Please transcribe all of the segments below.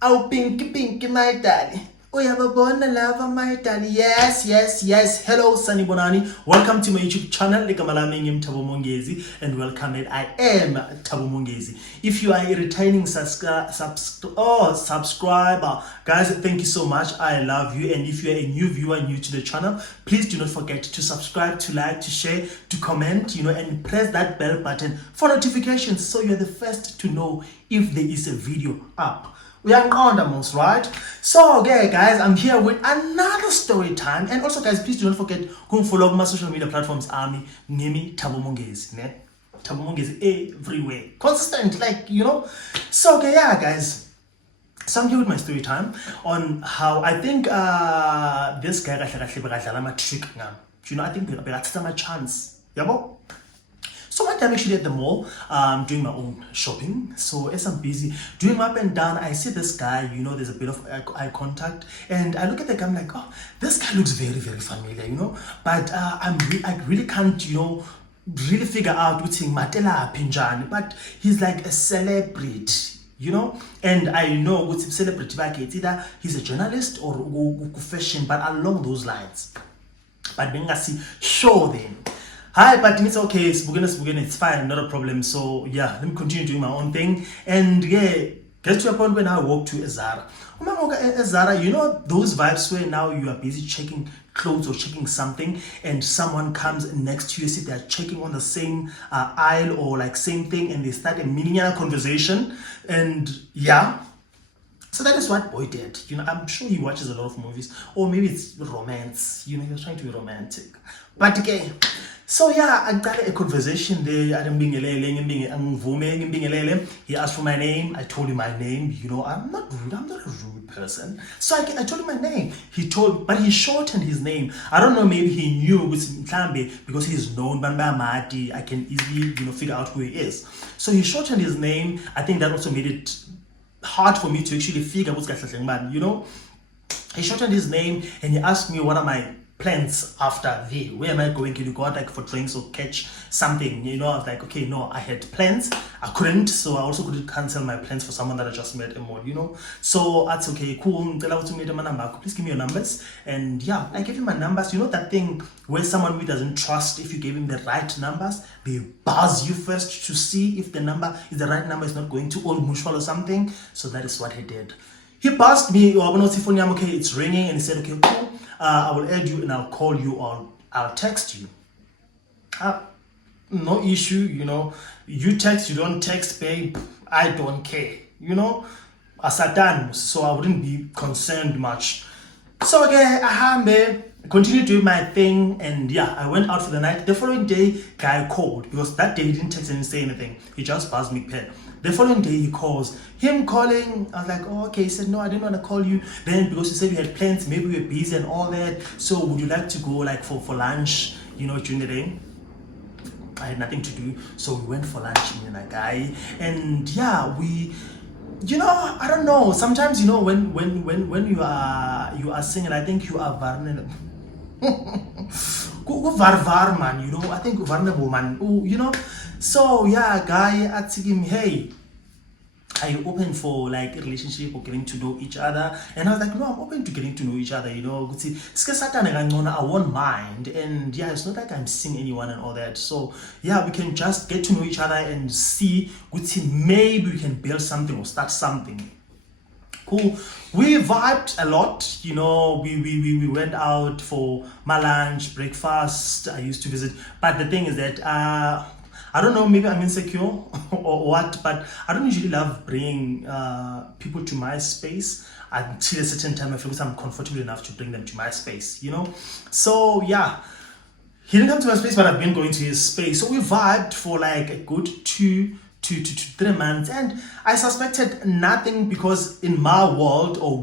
Oh, Pinky, Pinky, my daddy. Oh, you have a born love, my daddy. Yes, yes, yes. Hello, Sunny Bonani. Welcome to my YouTube channel. I'm Tabo Mongezi, and welcome. I am Tabo Mongezi. If you are a returning subscriber, guys, thank you so much. I love you. And if you are a new viewer, new to the channel, please do not forget to subscribe, to like, to share, to comment, and press that bell button for notifications so you're the first to know if there is a video up. We are most, right? So, okay, guys, I'm here with another story time. And also, guys, please do not forget to follow my social media platforms. Name Tabo Mongezi, ne? Tabo Mongezi everywhere. Consistent, So, okay, yeah, guys. So I'm here with my story time on how I think this guy got trick now. I think that's my chance. Yabo? So one time actually at the mall, doing my own shopping. So as I'm busy doing up and down, I see this guy, there's a bit of eye contact. And I look at the guy, I'm like, oh, this guy looks very, very familiar, But I really can't, really figure out what's in Matela Pinjan. But he's like a celebrity. And I know what's celebrity back. It's either he's a journalist or fashion, but along those lines. But then I see sure then. Hi, but it's okay. It's fine, not a problem. So yeah, let me continue doing my own thing. And yeah, get to a point when I walk to a Zara. Zara, those vibes where now you are busy checking clothes or checking something, and someone comes next to you, see they're checking on the same aisle or like same thing, and they start a mini conversation. And yeah. So that is what boy did. I'm sure he watches a lot of movies, or maybe it's romance. He was trying to be romantic. But okay. So yeah, I got a conversation there. He asked for my name. I told him my name. I'm not rude. I'm not a rude person. So I told him my name. But he shortened his name. I don't know. Maybe he knew with Mhlambe because he's known. I can easily figure out who he is. So he shortened his name. I think that also made it hard for me to actually figure what's going. He shortened his name and he asked me what are my plans after the where am I going? Can you go out like for drinks or catch something? I was like, okay, no, I had plans. I couldn't, so I also couldn't cancel my plans for someone that I just met a mall, So that's okay, cool. Please give me your numbers. And yeah, I gave him my numbers. That thing where someone who doesn't trust, if you gave him the right numbers, they buzz you first to see if the number is the right number, is not going to old mutual or something. So that is what he did. He buzzed me, okay, it's ringing, and he said, okay, cool. I will add you and I'll call you or I'll text you. No issue, you text, you don't text, babe, I don't care, a satan, so I wouldn't be concerned much. So okay, I continued doing my thing, and yeah, I went out for the night. The following day, guy called because that day he didn't text and say anything. He just buzzed me pen. The following day he calls. Him calling, I was like, oh, okay. He said, no, I didn't want to call you. Then because you said you had plans, maybe we were busy and all that. So would you like to go like for lunch, during the day? I had nothing to do. So we went for lunch, me and a guy. And yeah, we, I don't know. Sometimes, when you are singing, I think you are vulnerable. Varvar man, I think vulnerable man. So yeah, guy asking him, hey, are you open for like a relationship or getting to know each other? And I was like, no, I'm open to getting to know each other, I won't mind. And yeah, it's not like I'm seeing anyone and all that. So yeah, we can just get to know each other and see, maybe we can build something or start something. Cool. We vibed a lot, we went out for my lunch, breakfast. I used to visit, but the thing is that I don't know, maybe I'm insecure or what, but I don't usually love bringing people to my space until a certain time I feel I'm comfortable enough to bring them to my space, So yeah, he didn't come to my space, but I've been going to his space. So we vibed for like a good 2 to 3 months, and I suspected nothing because in my world, or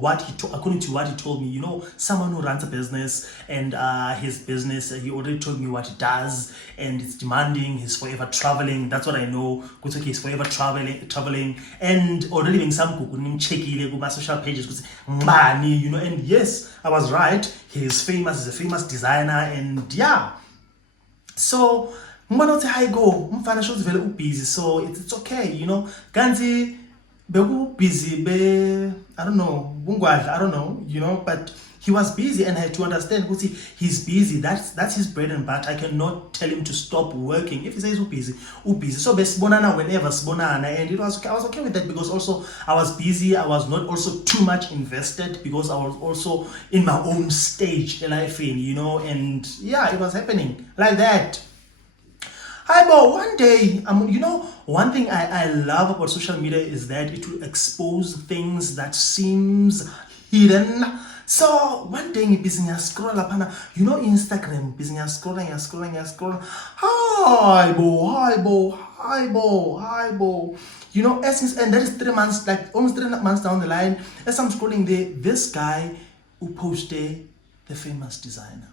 according to what he told me, someone who runs a business and his business, he already told me what he does, and it's demanding. He's forever traveling. That's what I know. Okay, he's forever traveling, and already being some checking my social pages, money, and yes, I was right. He's famous. He's a famous designer, and yeah, so. I go, I'm busy, so it's okay, Ganzi busy, I don't know, I don't know, but he was busy, and I had to understand, he's busy. That's his bread and butter. I cannot tell him to stop working. If he says busy. So besibonana whenever sibonana, and I was okay with that, because also I was busy. I was not also too much invested, because I was also in my own stage in life, and yeah, it was happening like that. Hi, Bo. One day, one thing I love about social media is that it will expose things that seems hidden. So one day, I'm scroll up, Instagram, scrolling. Hi, Bo. And that is 3 months, like almost 3 months down the line, as I'm scrolling there, this guy who posted the famous designer,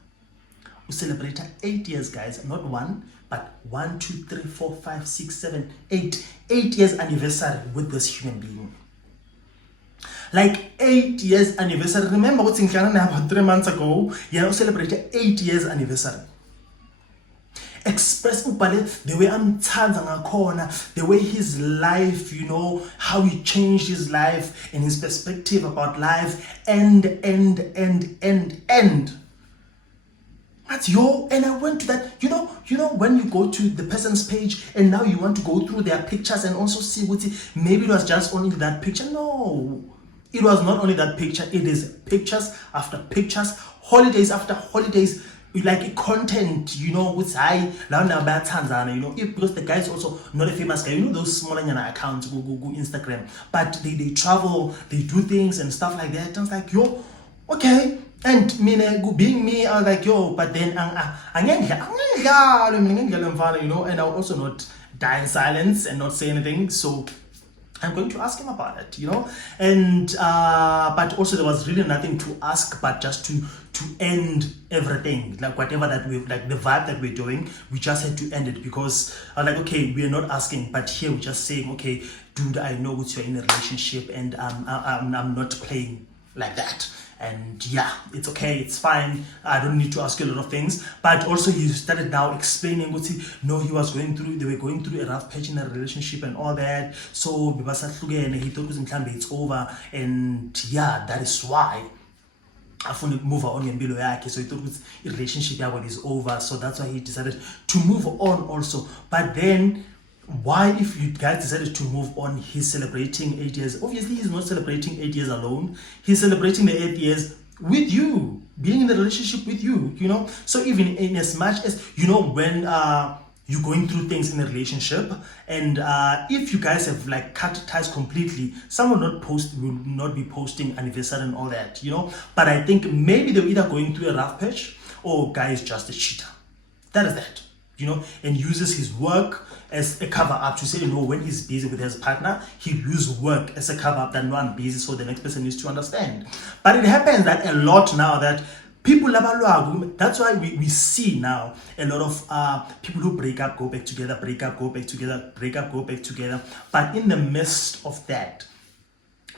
who celebrated 8 years, guys, not one, but 1, 2, 3, 4, 5, 6, 7, 8 years anniversary with this human being. Like 8 years anniversary. Remember what's in Canada about 3 months ago? Celebrated 8 years anniversary. Express the way I'm corner, the way his life, how he changed his life and his perspective about life, and and I went to that, when you go to the person's page and now you want to go through their pictures and also see maybe it was just only that picture. No, it was not only that picture. It is pictures after pictures, holidays after holidays, like content, with high because the guy is also not a famous guy. Those smaller accounts go Instagram, but they travel, they do things and stuff like that. And I was like, okay. And being me, I was like, but then and I will also not die in silence and not say anything. So I'm going to ask him about it, and but also there was really nothing to ask, but just to end everything, like whatever that we like, the vibe that we're doing, we just had to end it, because I'm like, okay, we're not asking, but here we're just saying, okay, dude, I know that you're in a relationship, and I'm not playing like that. And yeah, it's okay, it's fine. I don't need to ask you a lot of things. But also he started now explaining what they were going through a rough patch in a relationship and all that. So he thought it's over. And yeah, that is why I found to move on in yake. So he thought the relationship is over. So that's why he decided to move on also. But then why, if you guys decided to move on, he's celebrating 8 years. Obviously he's not celebrating 8 years alone. He's celebrating the 8 years with you, being in the relationship with you, So even in as much as, when you're going through things in a relationship, and if you guys have like cut ties completely, some will not be posting anniversary and all that, But I think maybe they're either going through a rough patch, or guy is just a cheater. That is that. And uses his work as a cover up to say, when he's busy with his partner, he uses work as a cover up that no, I'm busy, so the next person needs to understand. But it happens that a lot now that people, that's why we see now a lot of people who break up, go back together, break up, go back together, break up, go back together. But in the midst of that,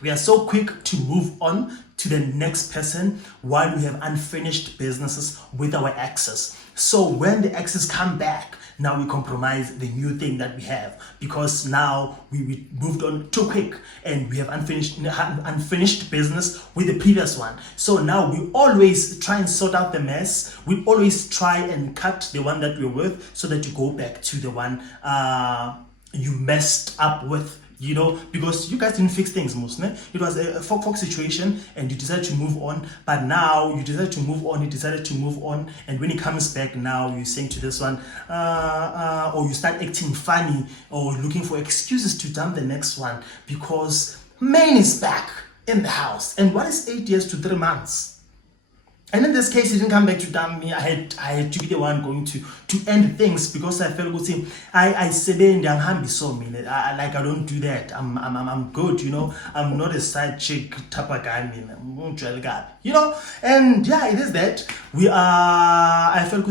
we are so quick to move on to the next person while we have unfinished businesses with our exes. So when the exes come back, now we compromise the new thing that we have, because now we moved on too quick and we have unfinished business with the previous one. So now we always try and sort out the mess. We always try and cut the one that we're with so that you go back to the one you messed up with. Because you guys didn't fix things, mostly. It was a fuck situation and you decided to move on. But now you decided to move on, and when he comes back, now you're saying to this one, or you start acting funny or looking for excuses to dump the next one, because man is back in the house. And what is 8 years to 3 months? And in this case, he didn't come back to damn me. I had to be the one going to end things, because I felt good. I said, I'm happy, so I don't do that. I'm good, I'm not a side chick type of guy, And yeah, it is that I feel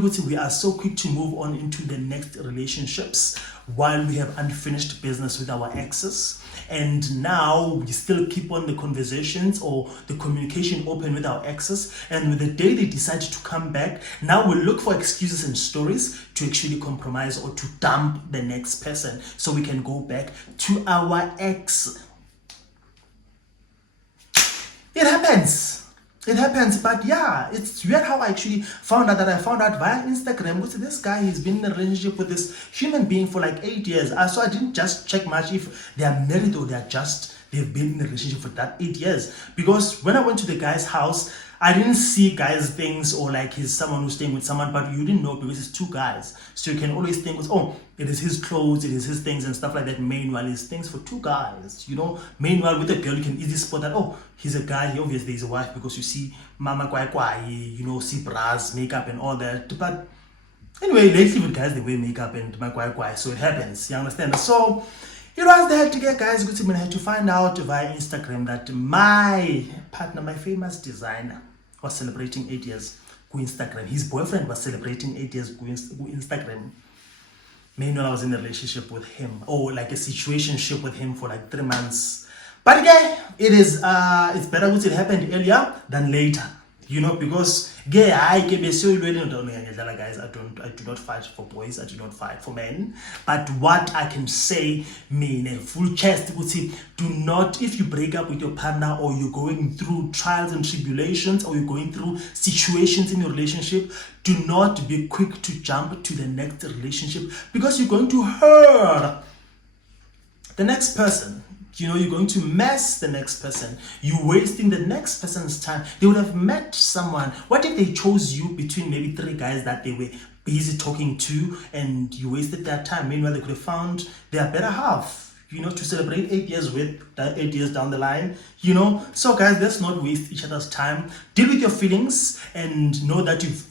good. We are so quick to move on into the next relationships while we have unfinished business with our exes. and now we still keep on the conversations or the communication open with our exes, and with the day they decide to come back, now we'll look for excuses and stories to actually compromise or to dump the next person so we can go back to our ex. It happens, but yeah, it's weird how I actually found out via Instagram. Because this guy, he's been in a relationship with this human being for like 8 years. So I didn't just check much if they are married or they've been in a relationship for that 8 years. Because when I went to the guy's house, I didn't see guys' things or like he's someone who's staying with someone, but you didn't know because it's two guys. So you can always think, oh, it is his clothes, it is his things and stuff like that. Meanwhile, it's things for two guys, you know. Meanwhile, with a girl, you can easily spot that, oh, he's a guy, he obviously is a wife because you see mama kwai kwai, you know, see bras, makeup and all that. But anyway, lately with guys, they wear makeup and my kwai kwai, so it happens, you understand? So it was that to get guys, good to I had to find out via Instagram that my partner, my famous designer, was celebrating 8 years on Instagram. His boyfriend was celebrating 8 years on Instagram. Meanwhile, I was in a relationship with him, or like a situationship with him for like 3 months. But again, it's better if it happened earlier than later, you know, because guys, I do not fight for boys, I do not fight for men. But what I can say, mean full chest, do not, if you break up with your partner or you're going through trials and tribulations or you're going through situations in your relationship, do not be quick to jump to the next relationship, because you're going to hurt the next person. You know, you're going to mess the next person. You're wasting the next person's time. They would have met someone. What if they chose you between maybe 3 guys that they were busy talking to and you wasted their time? Meanwhile, they could have found their better half, you know, to celebrate 8 years with, 8 years down the line, you know. So guys, let's not waste each other's time. Deal with your feelings and know that you've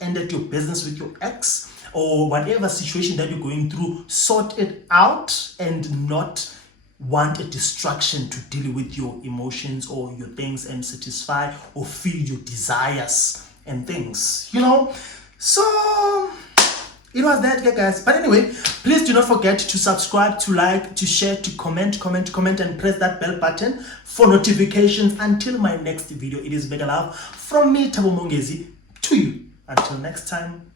ended your business with your ex or whatever situation that you're going through. Sort it out and not want a distraction to deal with your emotions or your things and satisfy or feed your desires and things, you know. So it was that, guys. But anyway, please do not forget to subscribe, to like, to share, to comment, and press that bell button for notifications. Until my next video, it is mega love from me, Thabo Mongezi, to you. Until next time.